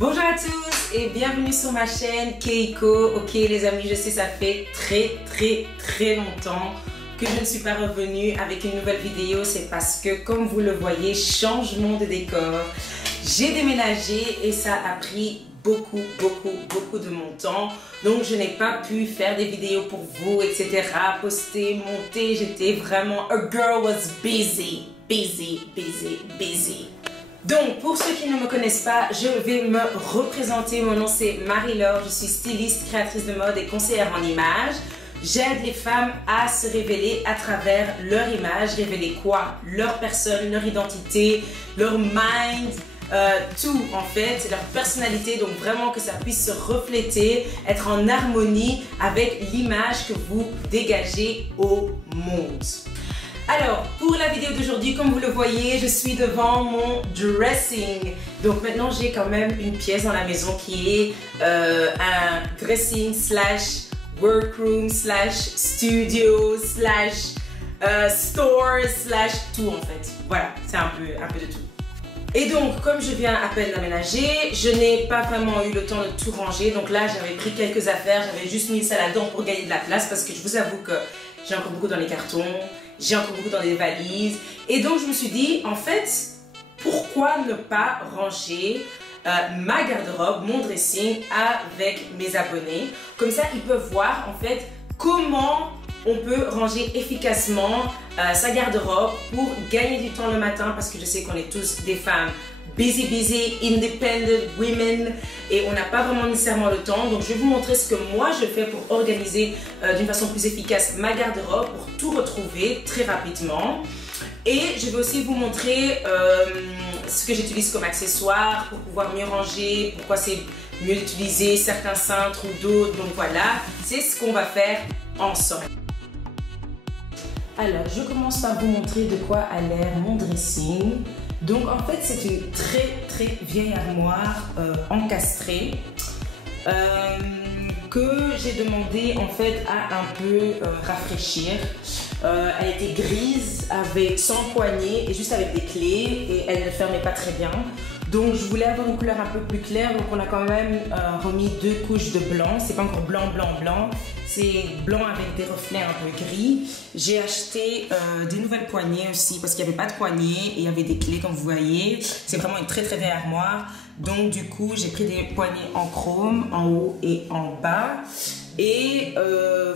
Bonjour à tous et bienvenue sur ma chaîne Keiko. Ok les amis, je sais ça fait très longtemps que je ne suis pas revenue avec une nouvelle vidéo. C'est parce que comme vous le voyez, changement de décor. J'ai déménagé et ça a pris beaucoup de mon temps. Donc je n'ai pas pu faire des vidéos pour vous, etc. Poster, monter, j'étais vraiment... A girl was busy. Donc, pour ceux qui ne me connaissent pas, je vais me représenter. Mon nom c'est Marie-Laure, je suis styliste, créatrice de mode et conseillère en images. J'aide les femmes à se révéler à travers leur image. Révéler quoi? Leur personne, leur identité, leur mind, tout en fait, leur personnalité. Donc vraiment que ça puisse se refléter, être en harmonie avec l'image que vous dégagez au monde. Alors, pour la vidéo d'aujourd'hui, comme vous le voyez, je suis devant mon dressing. Donc maintenant, j'ai quand même une pièce dans la maison qui est un dressing slash workroom slash studio slash store slash tout en fait. Voilà, c'est un peu de tout. Et donc, comme je viens à peine d'aménager, je n'ai pas vraiment eu le temps de tout ranger. Donc là, j'avais pris quelques affaires, j'avais juste mis ça là-dedans pour gagner de la place parce que je vous avoue que j'ai encore beaucoup dans les cartons. J'ai encore beaucoup dans les valises. Et donc, je me suis dit, en fait, pourquoi ne pas ranger ma garde-robe, mon dressing avec mes abonnés. Comme ça, ils peuvent voir, en fait, comment on peut ranger efficacement sa garde-robe pour gagner du temps le matin. Parce que je sais qu'on est tous des femmes busy, independent women et on n'a pas vraiment nécessairement le temps. Donc je vais vous montrer ce que moi je fais pour organiser d'une façon plus efficace ma garde-robe pour tout retrouver très rapidement. Et je vais aussi vous montrer ce que j'utilise comme accessoire pour pouvoir mieux ranger, pourquoi c'est mieux d'utiliser certains cintres ou d'autres. Donc voilà, c'est ce qu'on va faire ensemble. Alors, je commence par vous montrer de quoi a l'air mon dressing. Donc en fait c'est une très vieille armoire encastrée que j'ai demandé en fait à un peu rafraîchir. Elle était grise avec sans poignée et juste avec des clés et elle ne fermait pas très bien. Donc je voulais avoir une couleur un peu plus claire, donc on a quand même remis 2 couches de blanc. C'est pas encore blanc, c'est blanc avec des reflets un peu gris. J'ai acheté des nouvelles poignées aussi parce qu'il n'y avait pas de poignées et il y avait des clés comme vous voyez. C'est vraiment une très vieille armoire. Donc du coup j'ai pris des poignées en chrome en haut et en bas. Et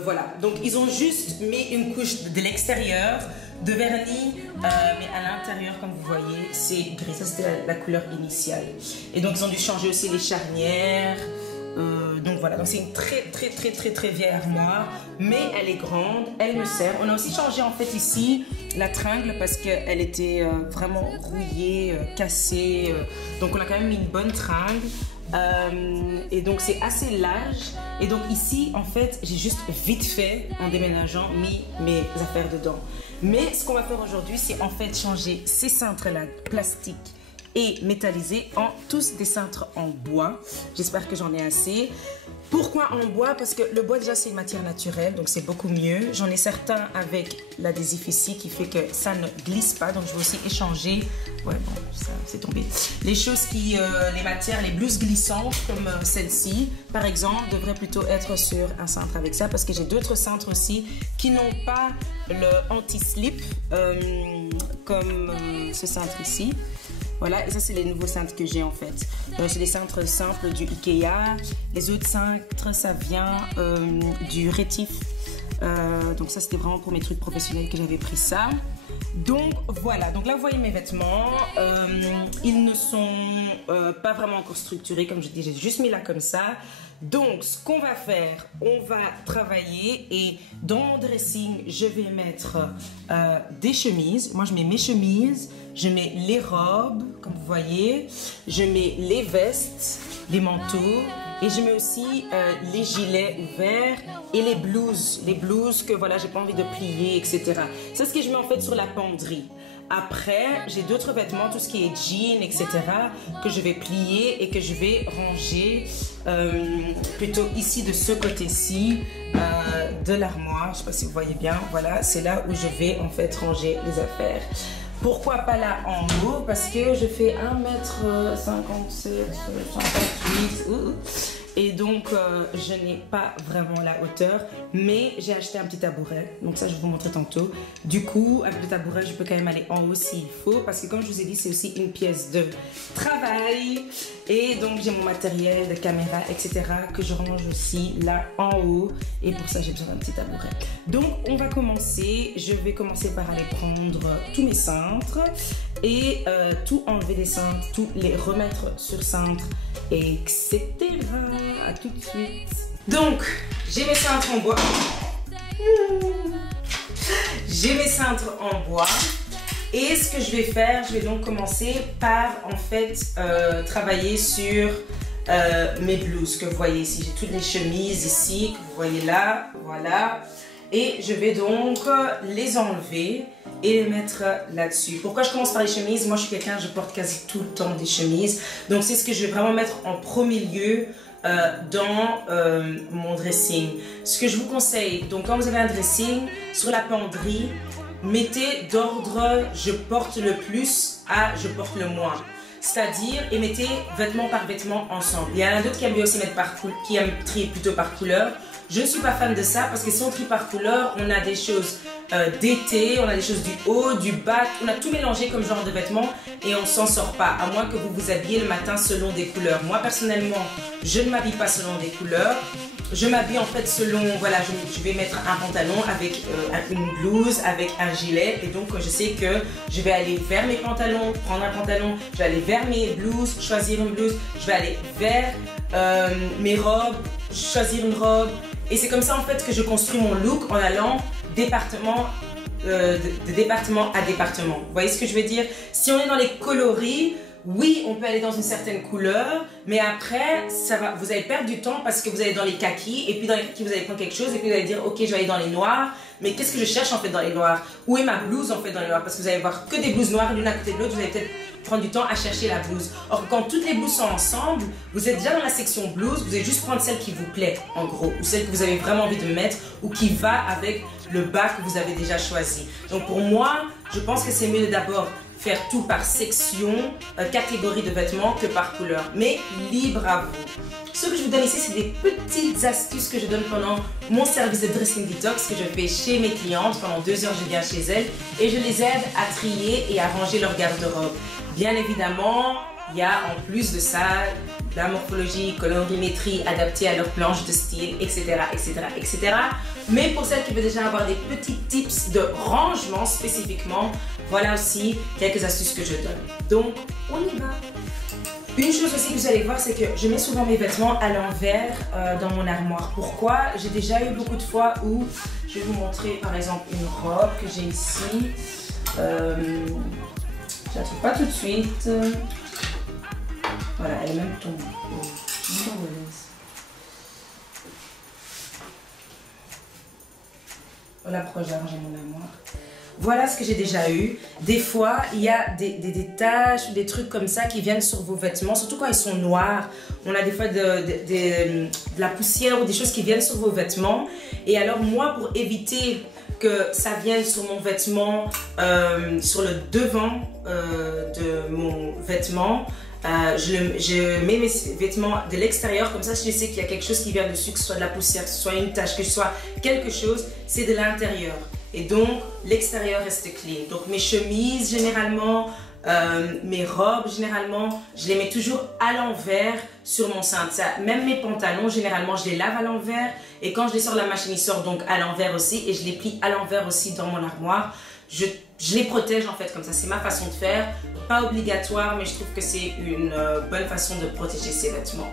voilà, donc ils ont juste mis une couche de l'extérieur de vernis, mais à l'intérieur, comme vous voyez, c'est gris. Ça, c'était la couleur initiale. Et donc, ils ont dû changer aussi les charnières. Donc voilà, donc c'est une très vieille armoire, mais elle est grande, elle me sert. On a aussi changé en fait ici la tringle parce qu'elle était vraiment rouillée, cassée. Donc on a quand même mis une bonne tringle. Et donc c'est assez large et donc ici en fait j'ai juste vite fait en déménageant mis mes affaires dedans. Mais ce qu'on va faire aujourd'hui c'est en fait changer ces cintres là plastiques et métallisés en tous des cintres en bois. J'espère que j'en ai assez. Pourquoi en bois? Parce que le bois déjà c'est une matière naturelle donc c'est beaucoup mieux. J'en ai certains avec l'adhésif ici qui fait que ça ne glisse pas, donc je vais aussi échanger. Ouais bon, ça c'est tombé. Les choses qui, les matières, les blouses glissantes comme celle-ci par exemple devraient plutôt être sur un cintre avec ça parce que j'ai d'autres cintres aussi qui n'ont pas le anti-slip comme ce cintre ici. Voilà, et ça c'est les nouveaux cintres que j'ai en fait. C'est des cintres simples du Ikea. Les autres cintres ça vient du Rétif. Donc ça c'était vraiment pour mes trucs professionnels que j'avais pris ça. Donc voilà, donc là vous voyez mes vêtements. Ils ne sont pas vraiment encore structurés comme je dis, j'ai juste mis là comme ça. Donc ce qu'on va faire, on va travailler et dans mon dressing je vais mettre des chemises. Moi je mets mes chemises, je mets les robes comme vous voyez, je mets les vestes, les manteaux et je mets aussi les gilets ouverts et les blouses que voilà j'ai pas envie de plier etc. C'est ce que je mets en fait sur la penderie. Après, j'ai d'autres vêtements, tout ce qui est jeans, etc. que je vais plier et que je vais ranger plutôt ici de ce côté-ci de l'armoire. Je ne sais pas si vous voyez bien. Voilà, c'est là où je vais en fait ranger les affaires. Pourquoi pas là en haut? Parce que je fais 1m57, 58. Et donc, je n'ai pas vraiment la hauteur, mais j'ai acheté un petit tabouret. Donc ça, je vais vous montrer tantôt. Du coup, avec le tabouret, je peux quand même aller en haut s'il faut. Parce que comme je vous ai dit, c'est aussi une pièce de travail. Et donc, j'ai mon matériel de caméra, etc. que je range aussi là en haut. Et pour ça, j'ai besoin d'un petit tabouret. Donc, on va commencer. Je vais commencer par aller prendre tous mes cintres. Et tout enlever des cintres, tout les remettre sur cintre, etc. À tout de suite. Donc, j'ai mes cintres en bois. J'ai mes cintres en bois. Et ce que je vais faire, je vais donc commencer par en fait travailler sur mes blouses que vous voyez ici. J'ai toutes les chemises ici que vous voyez là, voilà. Et je vais donc les enlever et les mettre là-dessus. Pourquoi je commence par les chemises? Moi, je suis quelqu'un, je porte quasi tout le temps des chemises. Donc, c'est ce que je vais vraiment mettre en premier lieu dans mon dressing. Ce que je vous conseille, donc quand vous avez un dressing, sur la penderie, mettez d'ordre je porte le plus à je porte le moins. C'est-à-dire, et mettez vêtement par vêtement ensemble. Il y en a d'autres qui aiment aussi mettre qui aiment trier plutôt par couleur. Je ne suis pas fan de ça parce que si on trie par couleur, on a des choses d'été, on a des choses du haut, du bas, on a tout mélangé comme genre de vêtements et on ne s'en sort pas, à moins que vous vous habillez le matin selon des couleurs. Moi personnellement, je ne m'habille pas selon des couleurs. Je m'habille en fait selon, voilà, je vais mettre un pantalon avec une blouse, avec un gilet. Et donc je sais que je vais aller vers mes pantalons, prendre un pantalon, je vais aller vers mes blouses, choisir une blouse, je vais aller vers mes robes, choisir une robe. Et c'est comme ça en fait que je construis mon look en allant département, de département à département. Vous voyez ce que je veux dire? Si on est dans les coloris, oui, on peut aller dans une certaine couleur, mais après, vous allez perdre du temps parce que vous allez dans les kakis, et puis dans les kakis, vous allez prendre quelque chose, et puis vous allez dire, ok, je vais aller dans les noirs, mais qu'est-ce que je cherche en fait dans les noirs? Où est ma blouse en fait dans les noirs? Parce que vous allez voir que des blouses noires l'une à côté de l'autre, vous allez peut-être prendre du temps à chercher la blouse. Or, quand toutes les blouses sont ensemble, vous êtes déjà dans la section blouse, vous allez juste prendre celle qui vous plaît, en gros, ou celle que vous avez vraiment envie de mettre, ou qui va avec le bas que vous avez déjà choisi. Donc pour moi, je pense que c'est mieux d'abord faire tout par section, catégorie de vêtements que par couleur, mais libre à vous. Ce que je vous donne ici, c'est des petites astuces que je donne pendant mon service de dressing detox que je fais chez mes clientes. Pendant 2 heures, je viens chez elles et je les aide à trier et à ranger leur garde-robe. Bien évidemment, il y a en plus de ça la morphologie, colorimétrie adaptée à leur planche de style, etc., etc., etc. Mais pour celles qui veulent déjà avoir des petits tips de rangement spécifiquement, voilà aussi quelques astuces que je donne. Donc, on y va. Une chose aussi que vous allez voir, c'est que je mets souvent mes vêtements à l'envers dans mon armoire. Pourquoi? J'ai déjà eu beaucoup de fois où, je vais vous montrer par exemple une robe que j'ai ici. Je la trouve pas tout de suite. Voilà, elle est même tombée. Voilà pourquoi j'ai rangé mon armoire. Voilà ce que j'ai déjà eu. Des fois, il y a des taches, des trucs comme ça qui viennent sur vos vêtements, surtout quand ils sont noirs. On a des fois de la poussière ou des choses qui viennent sur vos vêtements. Et alors moi, pour éviter que ça vienne sur mon vêtement, sur le devant de mon vêtement, je mets mes vêtements de l'extérieur, comme ça je sais qu'il y a quelque chose qui vient dessus, que ce soit de la poussière, que ce soit une tache, que ce soit quelque chose, c'est de l'intérieur. Et donc, l'extérieur reste clean. Donc, mes chemises, généralement, mes robes, généralement, je les mets toujours à l'envers sur mon cintre. Même mes pantalons, généralement, je les lave à l'envers. Et quand je les sors de la machine, ils sortent donc à l'envers aussi. Et je les plie à l'envers aussi dans mon armoire. Je les protège, en fait, comme ça. C'est ma façon de faire. Pas obligatoire, mais je trouve que c'est une bonne façon de protéger ses vêtements.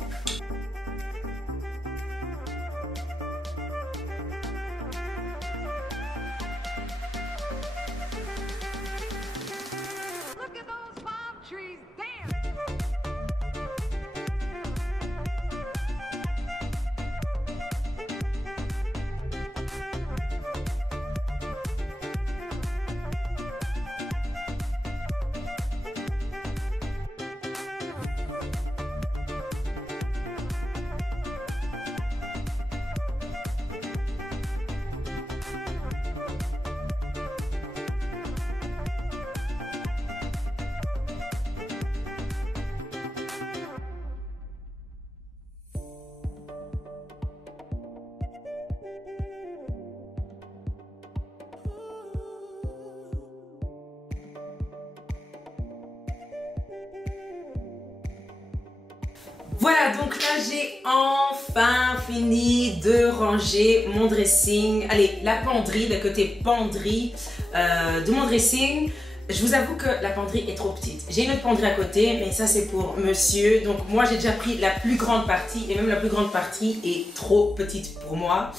Voilà, donc là j'ai enfin fini de ranger mon dressing. Allez, la penderie, le côté penderie de mon dressing. Je vous avoue que la penderie est trop petite. J'ai une autre penderie à côté, mais ça c'est pour monsieur. Donc moi j'ai déjà pris la plus grande partie et même la plus grande partie est trop petite pour moi.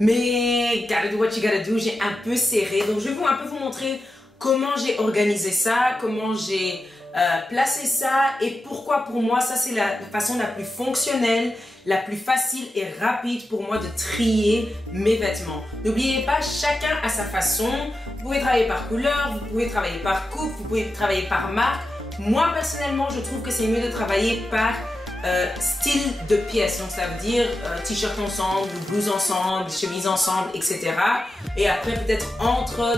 Mais gotta do what you gotta do, j'ai un peu serré. Donc je vais un peu vous montrer comment j'ai organisé ça, comment j'ai placé ça et pourquoi pour moi ça c'est la façon la plus fonctionnelle, la plus facile et rapide pour moi de trier mes vêtements. N'oubliez pas, chacun a sa façon. Vous pouvez travailler par couleur, vous pouvez travailler par coupe, vous pouvez travailler par marque. Moi personnellement je trouve que c'est mieux de travailler par style de pièce, donc ça veut dire t-shirt ensemble, blouse ensemble, chemise ensemble, etc. Et après peut-être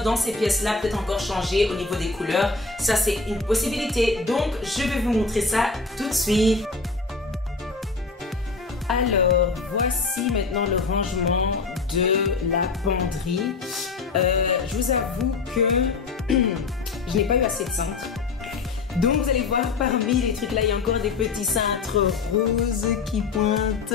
dans ces pièces-là, peut-être encore changer au niveau des couleurs. Ça c'est une possibilité, donc je vais vous montrer ça tout de suite. Alors voici maintenant le rangement de la penderie. Je vous avoue que je n'ai pas eu assez de cintres. Donc vous allez voir parmi les trucs là, il y a encore des petits cintres roses qui pointent.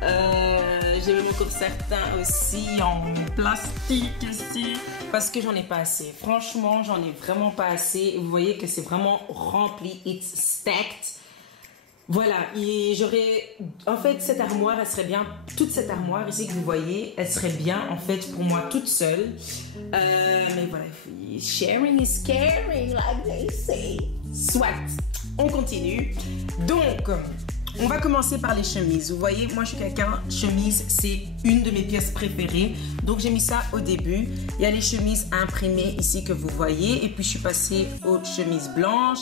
J'ai même encore certains aussi en plastique ici parce que j'en ai pas assez. Franchement, j'en ai vraiment pas assez. Vous voyez que c'est vraiment rempli, it's stacked. Voilà, et j'aurais... En fait, cette armoire, elle serait bien... Toute cette armoire ici que vous voyez, elle serait bien, en fait, pour moi, toute seule. Mais voilà, sharing is caring, like they say. Soit, on continue. Donc, on va commencer par les chemises. Vous voyez, moi, je suis quelqu'un... Chemise, c'est une de mes pièces préférées. Donc, j'ai mis ça au début. Il y a les chemises imprimées ici que vous voyez. Et puis, je suis passée aux chemises blanches,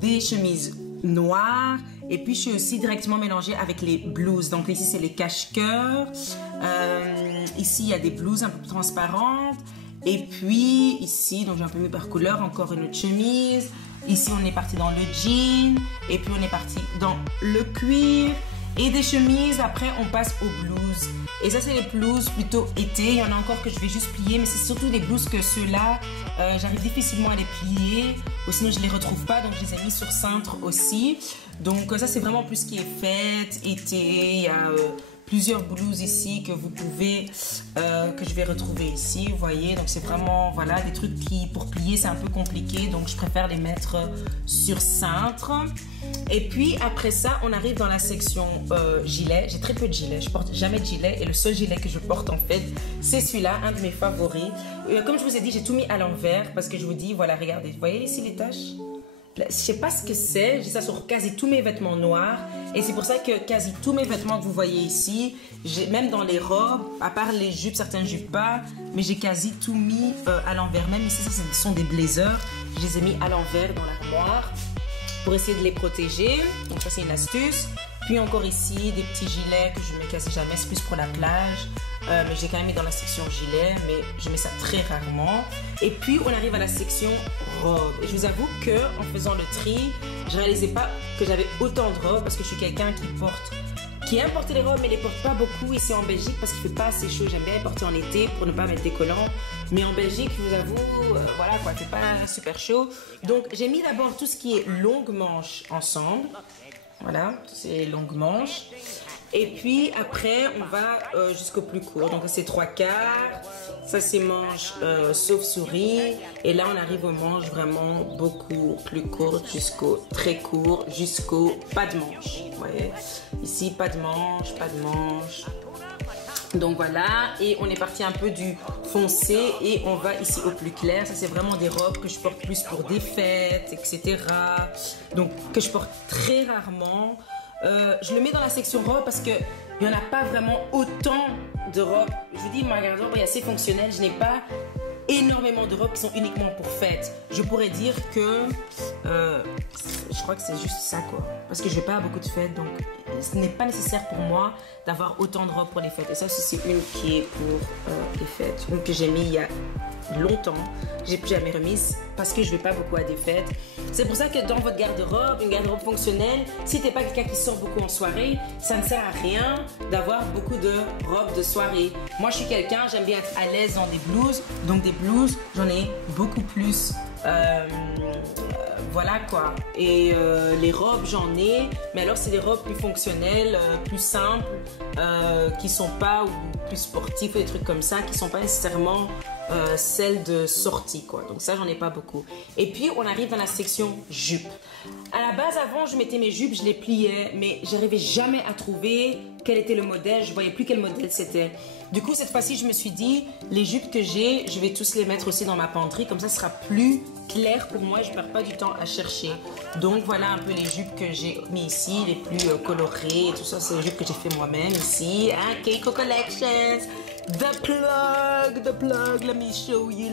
des chemises noires. Et puis, je suis aussi directement mélangée avec les blouses. Donc, ici, c'est les cache-cœurs. Ici, il y a des blouses un peu plus transparentes. Et puis, ici, donc j'ai un peu mis par couleur, encore une autre chemise. Ici, on est parti dans le jean. Et puis, on est parti dans le cuir. Et des chemises, après, on passe aux blouses. Et ça, c'est les blouses plutôt été. Il y en a encore que je vais juste plier. Mais c'est surtout des blouses que ceux-là, j'arrive difficilement à les plier. Ou sinon, je ne les retrouve pas. Donc, je les ai mis sur cintre aussi. Donc, ça, c'est vraiment plus ce qui est fête, été. Il y a plusieurs blouses ici que vous pouvez, que je vais retrouver ici. Vous voyez, donc c'est vraiment, voilà, des trucs qui, pour plier, c'est un peu compliqué. Donc, je préfère les mettre sur cintre. Et puis, après ça, on arrive dans la section gilet. J'ai très peu de gilets. Je porte jamais de gilet. Et le seul gilet que je porte, en fait, c'est celui-là, un de mes favoris. Comme je vous ai dit, j'ai tout mis à l'envers parce que je vous dis, voilà, regardez. Vous voyez ici les taches? Je ne sais pas ce que c'est, j'ai ça sur quasi tous mes vêtements noirs et c'est pour ça que quasi tous mes vêtements que vous voyez ici, même dans les robes, à part les jupes, certaines jupes pas, mais j'ai quasi tout mis à l'envers. Même ici, ça, ce sont des blazers, je les ai mis à l'envers dans l'armoire pour essayer de les protéger. Donc ça, c'est une astuce. Puis encore ici, des petits gilets que je mets quasi jamais, c'est plus pour la plage. Mais j'ai quand même mis dans la section gilet, mais je mets ça très rarement. Et puis, on arrive à la section robe. Et je vous avoue qu'en faisant le tri, je réalisais pas que j'avais autant de robes parce que je suis quelqu'un qui aime porter les robes, mais les porte pas beaucoup ici en Belgique parce qu'il fait pas assez chaud. J'aime bien les porter en été pour ne pas mettre des collants. Mais en Belgique, je vous avoue, voilà quoi, c'est pas super chaud. Donc, j'ai mis d'abord tout ce qui est longue manche ensemble. Voilà, c'est longue manche. Et puis après, on va jusqu'au plus court. Donc, c'est 3/4. Ça, c'est manche sauf souris. Et là, on arrive aux manches vraiment beaucoup plus courtes jusqu'au très court, jusqu'au pas de manche. Vous voyez? Ici, pas de manche, pas de manche. Donc voilà, et on est parti un peu du foncé et on va ici au plus clair. Ça, c'est vraiment des robes que je porte plus pour des fêtes, etc. Donc, que je porte très rarement. Je le mets dans la section robe parce qu'il n'y en a pas vraiment autant de robes. Je vous dis, ma garde-robe est assez fonctionnelle. Je n'ai pas énormément de robes qui sont uniquement pour fêtes. Je pourrais dire que je crois que c'est juste ça quoi. Parce que je vais pas à beaucoup de fêtes, donc ce n'est pas nécessaire pour moi d'avoir autant de robes pour les fêtes. Et ça, c'est une qui est pour les fêtes. Une que j'ai mis il y a longtemps. J'ai plus jamais remise parce que je vais pas beaucoup à des fêtes. C'est pour ça que dans votre garde-robe, une garde-robe fonctionnelle, si t'es pas quelqu'un qui sort beaucoup en soirée, ça ne sert à rien d'avoir beaucoup de robes de soirée. Moi, je suis quelqu'un, j'aime bien être à l'aise dans des blouses. Donc des blouses, j'en ai beaucoup plus Voilà quoi. Et les robes, j'en ai, mais alors c'est des robes plus fonctionnelles, plus simples, qui sont pas, ou plus sportives, ou des trucs comme ça, qui sont pas nécessairement celles de sortie quoi. Donc ça, j'en ai pas beaucoup. Et puis on arrive dans la section jupes. À la base, avant, je mettais mes jupes, je les pliais, mais j'arrivais jamais à trouver quel était le modèle. Je voyais plus quel modèle c'était. Du coup, cette fois-ci, je me suis dit, les jupes que j'ai, je vais tous les mettre aussi dans ma penderie. Comme ça sera plus clair pour moi. Je ne perds pas du temps à chercher. Donc, voilà un peu les jupes que j'ai mis ici, les plus colorées et tout ça. C'est les jupes que j'ai fait moi-même ici. Hein? Keiko Collections. The plug. Let me show you.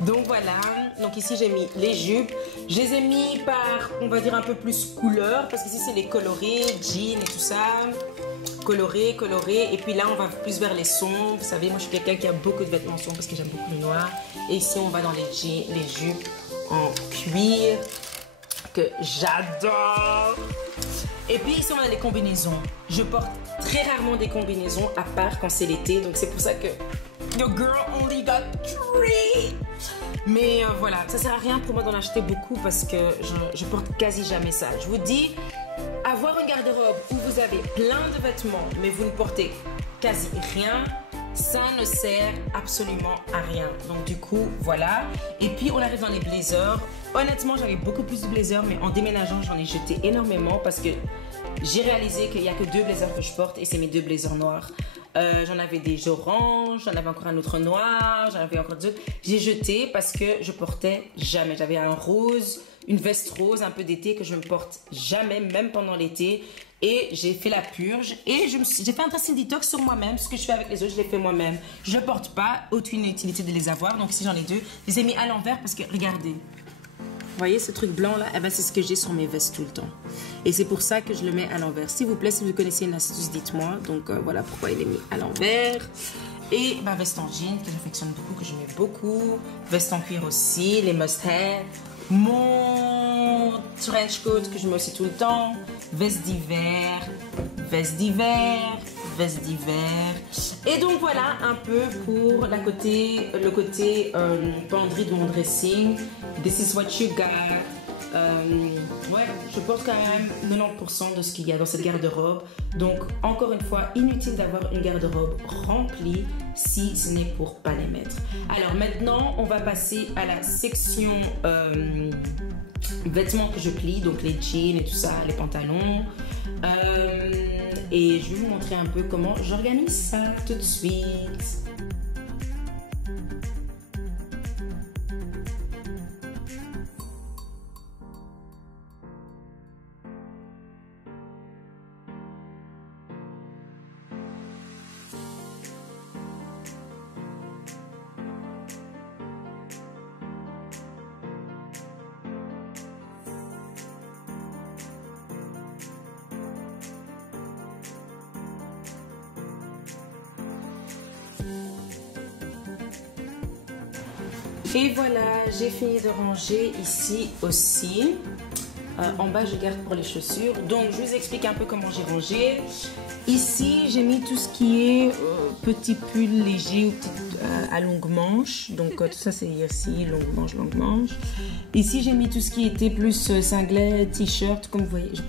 Donc, voilà. Donc, ici, j'ai mis les jupes. Je les ai mis par, on va dire, un peu plus couleur. Parce qu'ici, c'est les colorés, jeans et tout ça. Coloré. Et puis là, on va plus vers les sombres. Vous savez, moi, je suis quelqu'un qui a beaucoup de vêtements sombres parce que j'aime beaucoup le noir. Et ici, on va dans les jeans, les jupes en cuir que j'adore. Et puis ici, on a les combinaisons. Je porte très rarement des combinaisons à part quand c'est l'été. Donc, c'est pour ça que your girl only got 3. Mais voilà, ça sert à rien pour moi d'en acheter beaucoup parce que je porte quasi jamais ça. Je vous dis, avoir une garde-robe où vous avez plein de vêtements, mais vous ne portez quasi rien, ça ne sert absolument à rien. Donc du coup, voilà. Et puis, on arrive dans les blazers. Honnêtement, j'avais beaucoup plus de blazers, mais en déménageant, j'en ai jeté énormément parce que j'ai réalisé qu'il n'y a que 2 blazers que je porte et c'est mes 2 blazers noirs. J'en avais des oranges, j'en avais encore un autre noir, j'en avais encore 2. J'ai jeté parce que je portais jamais. J'avais un rose, une veste rose un peu d'été que je ne porte jamais, même pendant l'été. Et j'ai fait la purge et j'ai fait un dressing detox sur moi-même. Ce que je fais avec les autres, je l'ai fait moi-même. Je ne porte pas, aucune utilité de les avoir. Donc ici, j'en ai 2. Je les ai mis à l'envers parce que, regardez. Vous voyez ce truc blanc là? Eh ben, c'est ce que j'ai sur mes vestes tout le temps. Et c'est pour ça que je le mets à l'envers. S'il vous plaît, si vous connaissez une astuce, dites-moi. Donc voilà pourquoi il est mis à l'envers. Et ma veste en jean que j'affectionne beaucoup, que je mets beaucoup. Veste en cuir aussi, les must-have. Mon trench coat que je mets aussi tout le temps. Veste d'hiver. Et donc voilà un peu pour le côté penderie de mon dressing. This is what you got. Ouais, je porte quand même 90% de ce qu'il y a dans cette garde-robe. Donc, encore une fois, inutile d'avoir une garde-robe remplie si ce n'est pour pas les mettre. Alors maintenant, on va passer à la section vêtements que je plie. Donc, les jeans et tout ça, les pantalons. Et je vais vous montrer un peu comment j'organise ça tout de suite. Et voilà, j'ai fini de ranger ici aussi. En bas, je garde pour les chaussures. Donc, je vous explique un peu comment j'ai rangé. Ici, j'ai mis tout ce qui est petit pull léger ou petit, à longue manche. Donc, tout ça, c'est ici, longue manche. Ici, j'ai mis tout ce qui était plus singlet, t-shirt. Comme vous voyez, je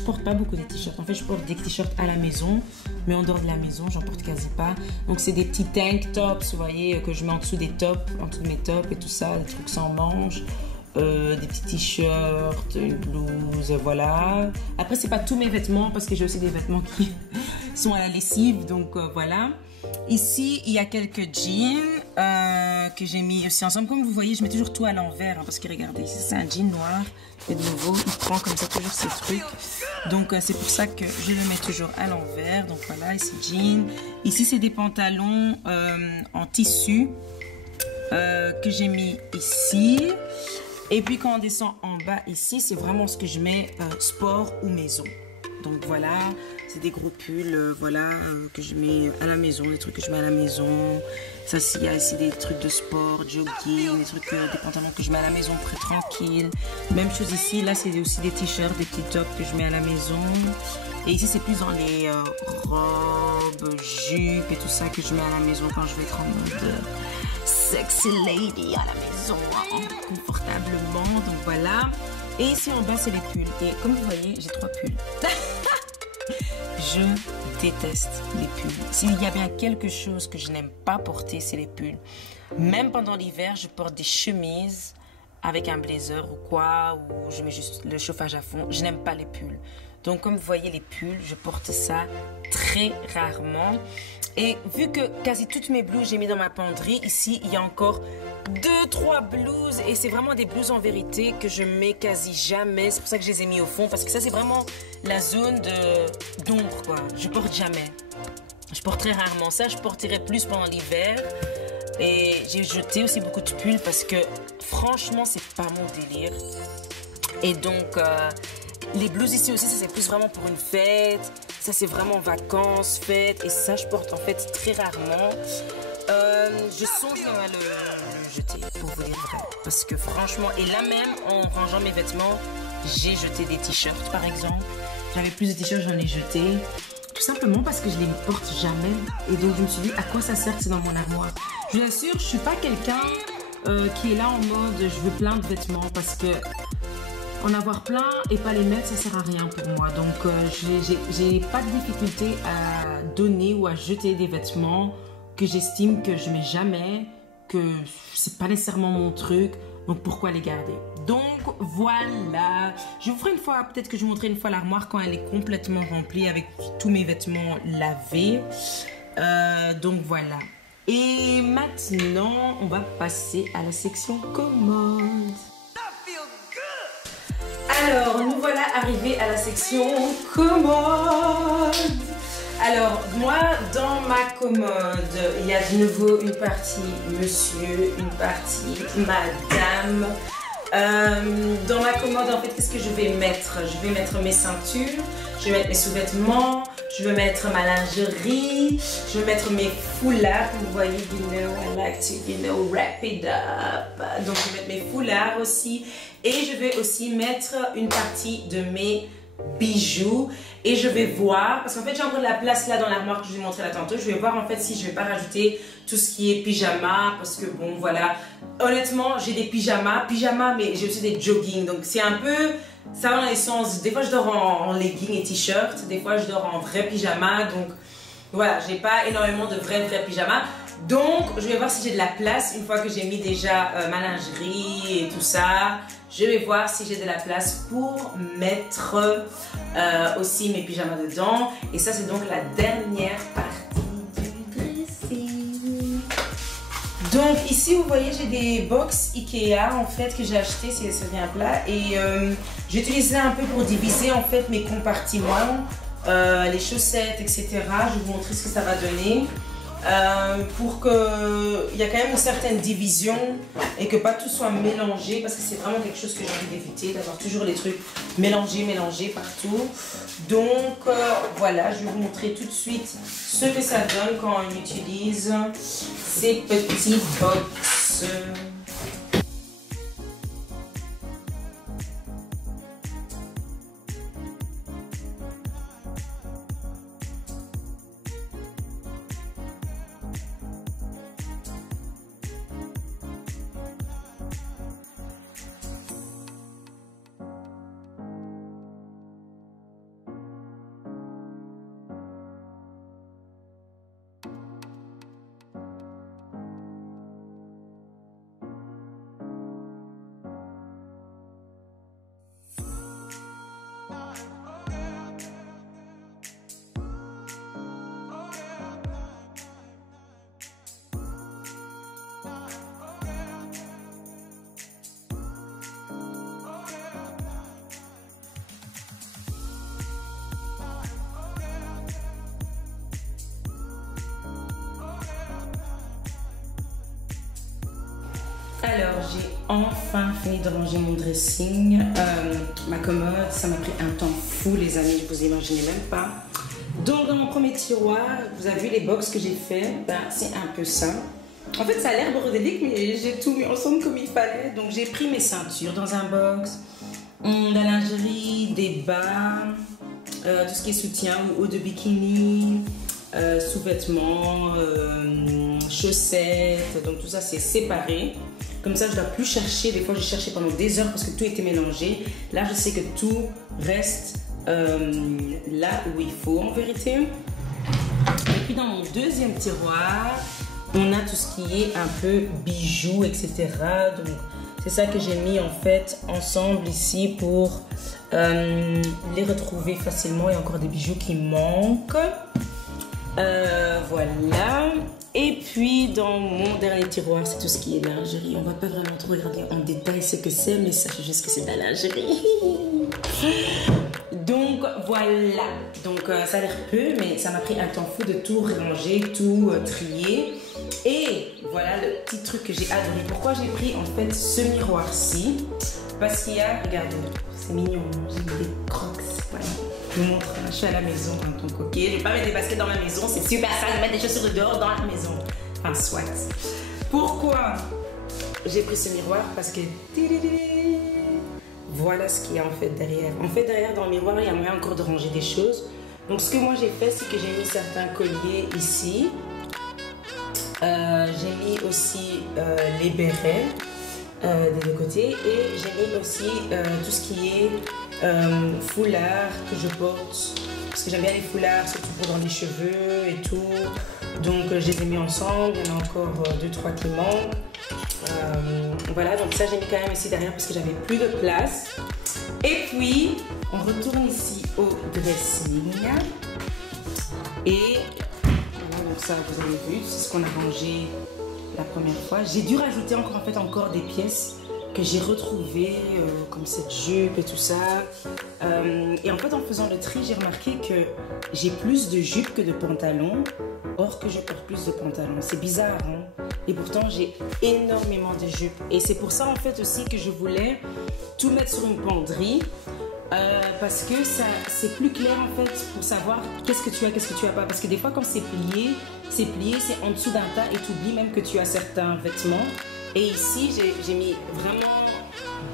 porte pas beaucoup de t-shirts. En fait, je porte des t-shirts à la maison. Mais en dehors de la maison, j'en porte quasi pas. Donc, c'est des petits tank tops, vous voyez, que je mets en dessous des tops, en dessous de mes tops et tout ça. Des trucs sans manches. Des petits t-shirts, une blouse, voilà. Après, c'est pas tous mes vêtements parce que j'ai aussi des vêtements qui sont à la lessive, donc voilà. Ici, il y a quelques jeans que j'ai mis aussi ensemble. Comme vous voyez, je mets toujours tout à l'envers, hein, parce que regardez, ici, c'est un jean noir. Et de nouveau, il prend comme ça toujours ces trucs. Donc, c'est pour ça que je le mets toujours à l'envers. Donc voilà, ici, jean. Ici, c'est des pantalons en tissu que j'ai mis ici. Et puis quand on descend en bas ici, c'est vraiment ce que je mets sport ou maison. Donc voilà, c'est des gros pulls voilà, que je mets à la maison, des trucs que je mets à la maison. Ça, il y a ici des trucs de sport, jogging, des trucs, des pantalons que je mets à la maison pour être tranquille. Même chose ici, là c'est aussi des t-shirts, des petits tops que je mets à la maison. Et ici c'est plus dans les robes, jupes et tout ça que je mets à la maison quand je vais être en mode sexy lady à la maison, hein, confortablement. Donc voilà. Et ici en bas, c'est les pulls. Et comme vous voyez, j'ai 3 pulls. Je déteste les pulls. S'il y a bien quelque chose que je n'aime pas porter, c'est les pulls. Même pendant l'hiver, je porte des chemises avec un blazer ou quoi, ou je mets juste le chauffage à fond. Je n'aime pas les pulls. Donc comme vous voyez, les pulls, je porte ça très rarement. Et vu que quasi toutes mes blouses, j'ai mis dans ma penderie, ici, il y a encore 2-3 blouses. Et c'est vraiment des blouses en vérité que je mets quasi jamais. C'est pour ça que je les ai mis au fond. Parce que ça, c'est vraiment la zone d'ombre, quoi. Je porte jamais. Je porte très rarement ça. Je porterai plus pendant l'hiver. Et j'ai jeté aussi beaucoup de pulls parce que franchement, c'est pas mon délire. Et donc, les blouses ici aussi, ça c'est plus vraiment pour une fête. Ça c'est vraiment vacances, fêtes. Et ça, je porte en fait très rarement. Je songe à le jeter, pour vous dire vrai. Parce que franchement, et là même, en rangeant mes vêtements, j'ai jeté des t-shirts par exemple. J'avais plus de t-shirts, j'en ai jeté. Tout simplement parce que je les porte jamais. Et donc je me suis dit, à quoi ça sert que c'est dans mon armoire? Je vous assure, je suis pas quelqu'un qui est là en mode je veux plein de vêtements, parce que en avoir plein et pas les mettre, ça sert à rien pour moi. Donc j'ai pas de difficulté à donner ou à jeter des vêtements que j'estime que je mets jamais, que c'est pas nécessairement mon truc. Donc pourquoi les garder? Donc voilà, je vous ferai une fois, peut-être que je vous montrerai une fois l'armoire quand elle est complètement remplie avec tous mes vêtements lavés. Donc voilà. Et maintenant, on va passer à la section commode. Alors, nous voilà arrivés à la section commode. Alors, moi, dans ma commode, il y a de nouveau une partie monsieur, une partie madame. Dans ma commode, en fait, qu'est-ce que je vais mettre? Je vais mettre mes ceintures, je vais mettre mes sous-vêtements, je vais mettre ma lingerie, je vais mettre mes foulards. Vous voyez, you know, I like to, you know, wrap it up. Donc, je vais mettre mes foulards aussi. Et je vais aussi mettre une partie de mes bijoux. Et je vais voir, parce qu'en fait, j'ai encore de la place là dans l'armoire que je vous ai montré là tantôt. Je vais voir en fait si je vais pas rajouter tout ce qui est pyjama. Parce que bon, voilà. Honnêtement, j'ai des pyjamas, mais j'ai aussi des jogging. Donc, c'est un peu... Ça va dans les sens, des fois je dors en leggings et t-shirt, des fois je dors en vrai pyjama, donc voilà, j'ai pas énormément de vrais pyjamas. Donc je vais voir si j'ai de la place, une fois que j'ai mis déjà ma lingerie et tout ça, je vais voir si j'ai de la place pour mettre aussi mes pyjamas dedans. Et ça c'est donc la dernière partie du dressing. Donc ici vous voyez j'ai des box Ikea en fait que j'ai acheté, ça vient plat, et j'ai utilisé un peu pour diviser en fait mes compartiments, les chaussettes, etc. Je vais vous montrer ce que ça va donner pour qu'il y a quand même une certaine division et que pas tout soit mélangé, parce que c'est vraiment quelque chose que j'ai envie d'éviter, d'avoir toujours les trucs mélangés partout. Donc voilà, je vais vous montrer tout de suite ce que ça donne quand on utilise ces petits box. Alors, j'ai enfin fini de ranger mon dressing, ma commode. Ça m'a pris un temps fou, les amis, je vous imaginez même pas. Donc, dans mon premier tiroir, vous avez vu les box que j'ai fait, ben, c'est un peu ça. En fait, ça a l'air bordélique, mais j'ai tout mis ensemble comme il fallait. Donc, j'ai pris mes ceintures dans un box, la lingerie, des bas, tout ce qui est soutien ou haut de bikini, sous-vêtements, chaussettes, donc tout ça c'est séparé. Comme ça je ne dois plus chercher, des fois j'ai cherché pendant des heures parce que tout était mélangé. Là je sais que tout reste là où il faut en vérité. Et puis dans mon deuxième tiroir, on a tout ce qui est un peu bijoux, etc. Donc c'est ça que j'ai mis en fait ensemble ici pour les retrouver facilement. Il y a encore des bijoux qui manquent. Voilà. Et puis dans mon dernier tiroir, c'est tout ce qui est lingerie. On va pas vraiment trop regarder en détail ce que c'est, mais sachez juste que c'est de la lingerie. Donc voilà. Donc ça a l'air peu, mais ça m'a pris un temps fou de tout ranger, tout trier. Et voilà le petit truc que j'ai adoré. Pourquoi j'ai pris en fait ce miroir-ci? Parce qu'il y a, regardez, c'est mignon, j'ai mis des crocs. Voilà. Je vous montre, je suis à la maison en tant coquet. Je vais pas mettre des baskets dans ma maison, c'est super sale de mettre des chaussures de dehors dans la maison. Enfin, soit. Pourquoi j'ai pris ce miroir? Parce que voilà ce qu'il y a en fait derrière. En fait, derrière dans le miroir, il y a moyen encore de ranger des choses. Donc, ce que moi j'ai fait, c'est que j'ai mis certains colliers ici. J'ai mis aussi les bérets des deux côtés et j'ai mis aussi tout ce qui est foulard que je porte parce que j'aime bien les foulards, surtout pour dans les cheveux et tout. Donc je les ai mis ensemble, il y en a encore 2-3 qui manquent. Voilà, donc ça j'ai mis quand même ici derrière parce que j'avais plus de place. Et puis on retourne ici au dressing et donc ça vous avez vu, c'est ce qu'on a rangé la première fois. J'ai dû rajouter encore des pièces que j'ai retrouvées comme cette jupe et tout ça. Et en fait en faisant le tri, j'ai remarqué que j'ai plus de jupes que de pantalons, or que je porte plus de pantalons. C'est bizarre, hein? Et pourtant j'ai énormément de jupes. Et c'est pour ça en fait aussi que je voulais tout mettre sur une penderie. Parce que c'est plus clair en fait pour savoir qu'est-ce que tu as, qu'est-ce que tu as pas. Parce que des fois quand c'est plié, c'est en dessous d'un tas et tu oublies même que tu as certains vêtements. Et ici, j'ai mis vraiment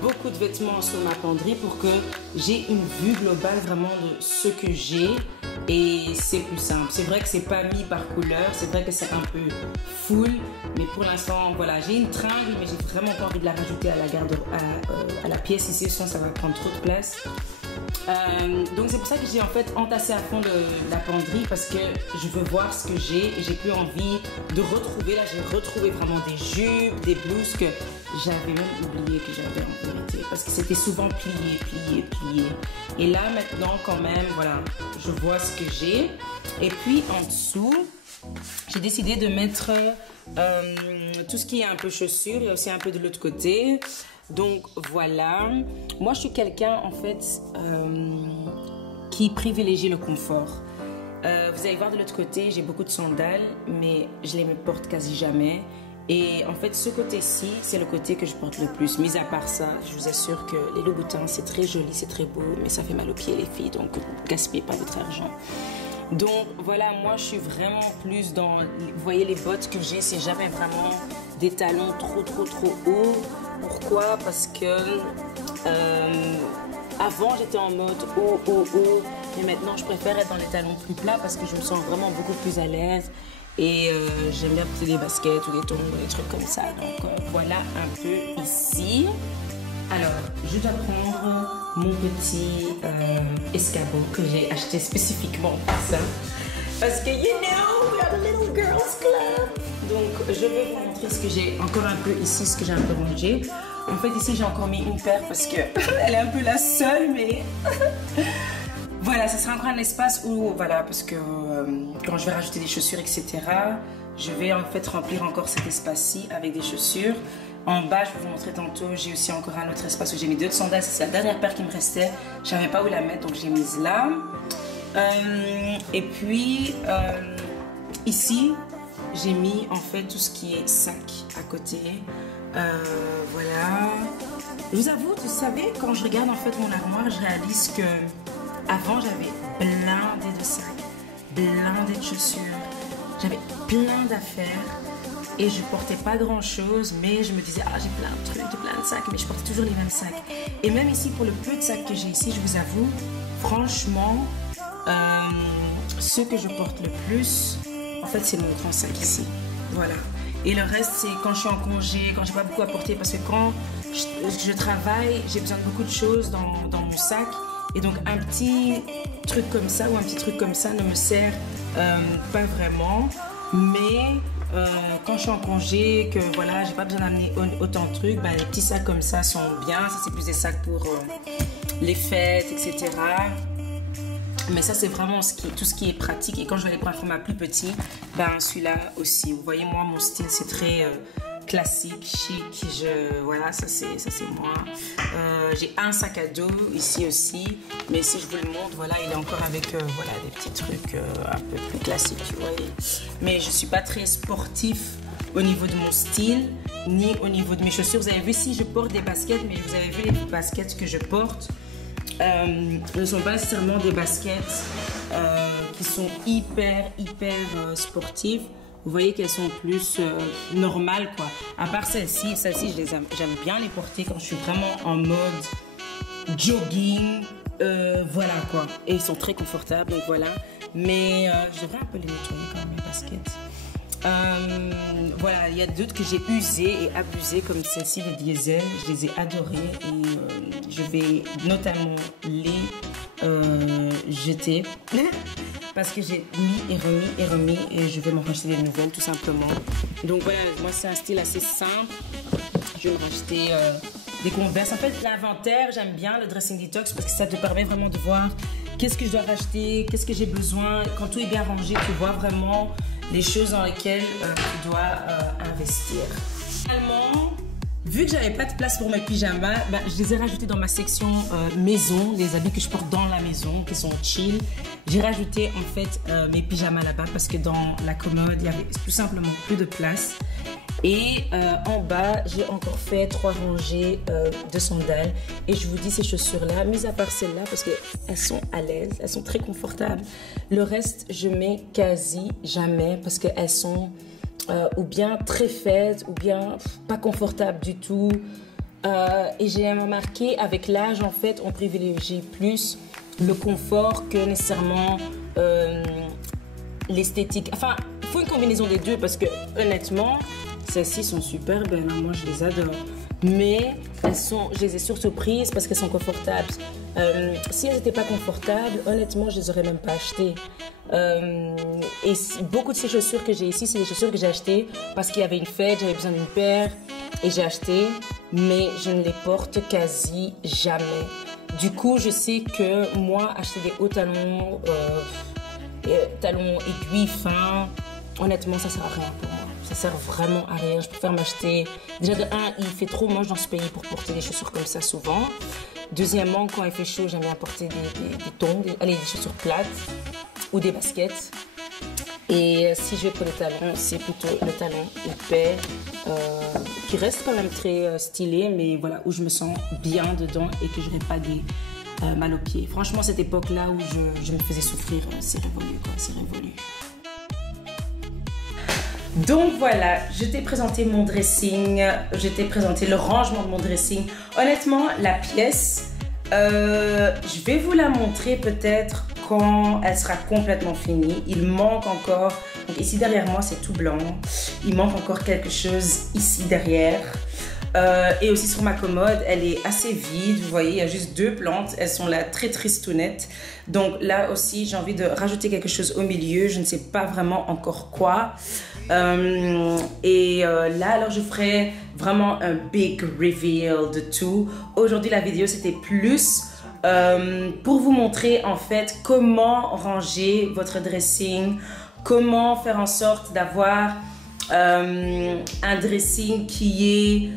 beaucoup de vêtements sur ma penderie pour que j'ai une vue globale vraiment de ce que j'ai. Et c'est plus simple. C'est vrai que c'est pas mis par couleur, c'est vrai que c'est un peu full. Mais pour l'instant, voilà, j'ai une tringle, mais j'ai vraiment pas envie de la rajouter à la pièce ici, sinon ça va prendre trop de place. Donc c'est pour ça que j'ai en fait entassé à fond la penderie parce que je veux voir ce que j'ai et j'ai plus envie de retrouver. Là j'ai retrouvé vraiment des jupes, des blouses que j'avais même oublié que j'avais en vérité parce que c'était souvent plié. Et là maintenant quand même voilà, je vois ce que j'ai. Et puis en dessous j'ai décidé de mettre tout ce qui est un peu chaussures. Il y a aussi un peu de l'autre côté. Donc voilà, moi je suis quelqu'un en fait qui privilégie le confort. Vous allez voir de l'autre côté, j'ai beaucoup de sandales, mais je les porte quasi jamais. Et en fait ce côté-ci, c'est le côté que je porte le plus. Mis à part ça, je vous assure que les Louboutins c'est très joli, c'est très beau, mais ça fait mal aux pieds les filles, donc gaspillez pas votre argent. Donc voilà, moi je suis vraiment plus dans, vous voyez les bottes que j'ai, c'est jamais vraiment des talons trop hauts. Pourquoi? Parce que avant j'étais en mode haut, mais maintenant je préfère être dans les talons plus plats parce que je me sens vraiment beaucoup plus à l'aise et j'aime bien porter des baskets ou des tongs, des trucs comme ça. Donc voilà un peu ici. Alors je dois prendre mon petit escabeau que j'ai acheté spécifiquement pour ça parce que you know we are the little girls club. Donc je vais vous montrer ce que j'ai encore un peu ici, ce que j'ai un peu rangé. En fait ici j'ai encore mis une paire parce que elle est un peu la seule, mais voilà, ça sera encore un espace où voilà, parce que quand je vais rajouter des chaussures etc, je vais en fait remplir encore cet espace-ci avec des chaussures. En bas, je vais vous montrer tantôt, j'ai aussi encore un autre espace où j'ai mis d'autres sandales. C'est la dernière paire qui me restait. Je savais pas où la mettre, donc j'ai mise là. Et puis, ici, j'ai mis en fait tout ce qui est sac à côté. Voilà. Je vous avoue, vous savez, quand je regarde en fait mon armoire, je réalise que avant j'avais blindé de sacs, blindé de chaussures. J'avais plein d'affaires. Et je portais pas grand chose, mais je me disais, ah j'ai plein de trucs, plein de sacs, mais je portais toujours les mêmes sacs. Et même ici, pour le peu de sacs que j'ai ici, je vous avoue, franchement, ce que je porte le plus, en fait, c'est mon grand sac ici. Voilà. Et le reste, c'est quand je suis en congé, quand j'ai pas beaucoup à porter, parce que quand je travaille, j'ai besoin de beaucoup de choses dans mon sac. Et donc, un petit truc comme ça ou un petit truc comme ça ne me sert pas vraiment. Mais quand je suis en congé, que voilà, j'ai pas besoin d'amener autant de trucs, ben, les petits sacs comme ça sont bien. Ça, c'est plus des sacs pour les fêtes, etc. Mais ça, c'est vraiment tout ce qui est pratique. Et quand je vais aller prendre un format plus petit, ben celui-là aussi. Vous voyez, moi, mon style, c'est très classique, chic. Voilà, ça, c'est moi. J'ai un sac à dos ici aussi. Mais si je vous le montre, voilà, il est encore avec voilà, des petits trucs un peu plus classiques, vous voyez. Mais je ne suis pas très sportif au niveau de mon style, ni au niveau de mes chaussures. Vous avez vu, si je porte des baskets, mais vous avez vu les baskets que je porte. Ne sont pas nécessairement des baskets qui sont hyper sportives. Vous voyez qu'elles sont plus normales, quoi. À part celles-ci, j'aime bien les porter quand je suis vraiment en mode jogging. Voilà, quoi. Et ils sont très confortables, donc voilà. Mais je devrais un peu les nettoyer quand même, les baskets. Voilà, il y a d'autres que j'ai usées et abusées, comme celle-ci de Diesel. Je les ai adorées et je vais notamment les jeter parce que j'ai mis et remis et je vais m'en racheter des nouvelles tout simplement. Donc voilà, moi c'est un style assez simple. Je vais me racheter des Converse. En fait, l'inventaire, j'aime bien le dressing detox parce que ça te permet vraiment de voir qu'est-ce que je dois racheter, qu'est-ce que j'ai besoin. Quand tout est bien rangé, tu vois vraiment les choses dans lesquelles tu dois investir. Finalement, vu que j'avais pas de place pour mes pyjamas, ben, je les ai rajoutés dans ma section maison, les habits que je porte dans la maison, qui sont chill. J'ai rajouté en fait mes pyjamas là-bas parce que dans la commode, il y avait tout simplement plus de place. Et en bas, j'ai encore fait 3 rangées de sandales. Et je vous dis, ces chaussures-là, mis à part celles-là, parce qu'elles sont à l'aise, elles sont très confortables. Le reste, je mets quasi jamais parce qu'elles sont ou bien très faites, ou bien pas confortables du tout. Et j'ai remarqué, avec l'âge, en fait, on privilégie plus le confort que nécessairement l'esthétique. Enfin, il faut une combinaison des deux parce que, honnêtement, celles-ci sont superbes, moi je les adore. Mais je les ai surtout prises parce qu'elles sont confortables. Si elles n'étaient pas confortables, honnêtement, je ne les aurais même pas achetées. Et beaucoup de ces chaussures que j'ai ici, c'est des chaussures que j'ai achetées parce qu'il y avait une fête, j'avais besoin d'une paire et j'ai acheté. Mais je ne les porte quasi jamais. Du coup, je sais que moi, acheter des hauts talons, talons aiguilles fins, honnêtement, ça ne sert à rien pour moi. Ça sert vraiment à rien. Je préfère m'acheter... Déjà, de un, il fait trop moche dans ce pays pour porter des chaussures comme ça souvent. Deuxièmement, quand il fait chaud, j'aime bien porter des tongs, des chaussures plates ou des baskets. Et si je vais pour les talons, c'est plutôt le talon épais qui reste quand même très stylé, mais voilà, où je me sens bien dedans et que je n'aurai pas des mal aux pieds. Franchement, cette époque-là où je me faisais souffrir, c'est révolu, quoi, c'est révolu. Donc voilà, je t'ai présenté mon dressing, je t'ai présenté le rangement de mon dressing. Honnêtement, la pièce, je vais vous la montrer peut-être quand elle sera complètement finie. Il manque encore, donc ici derrière moi c'est tout blanc, il manque encore quelque chose ici derrière. Et aussi sur ma commode, elle est assez vide, vous voyez, il y a juste 2 plantes, elles sont là très tristounettes. Donc là aussi, j'ai envie de rajouter quelque chose au milieu, je ne sais pas vraiment encore quoi. Là, alors je ferai vraiment un big reveal de tout. Aujourd'hui, la vidéo, c'était plus pour vous montrer en fait comment ranger votre dressing, comment faire en sorte d'avoir un dressing qui est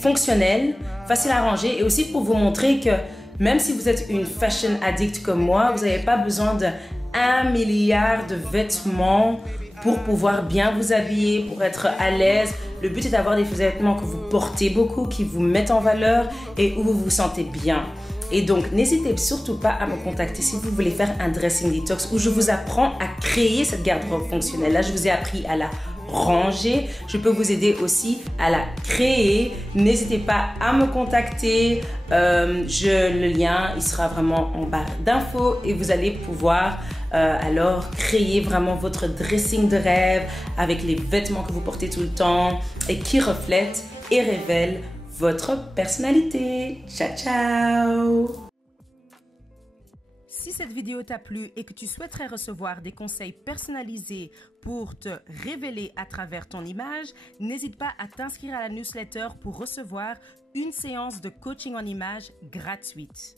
fonctionnel, facile à ranger, et aussi pour vous montrer que même si vous êtes une fashion addict comme moi, vous n'avez pas besoin de 1 milliard de vêtements pour pouvoir bien vous habiller, pour être à l'aise. Le but est d'avoir des vêtements que vous portez beaucoup, qui vous mettent en valeur et où vous vous sentez bien. Et donc, n'hésitez surtout pas à me contacter si vous voulez faire un dressing detox où je vous apprends à créer cette garde-robe fonctionnelle. Là, je vous ai appris à la ranger. Je peux vous aider aussi à la créer. N'hésitez pas à me contacter. Le lien, il sera vraiment en barre d'infos et vous allez pouvoir alors créer vraiment votre dressing de rêve avec les vêtements que vous portez tout le temps et qui reflètent et révèlent votre personnalité. Ciao, ciao! Si cette vidéo t'a plu et que tu souhaiterais recevoir des conseils personnalisés pour te révéler à travers ton image, n'hésite pas à t'inscrire à la newsletter pour recevoir une séance de coaching en images gratuite.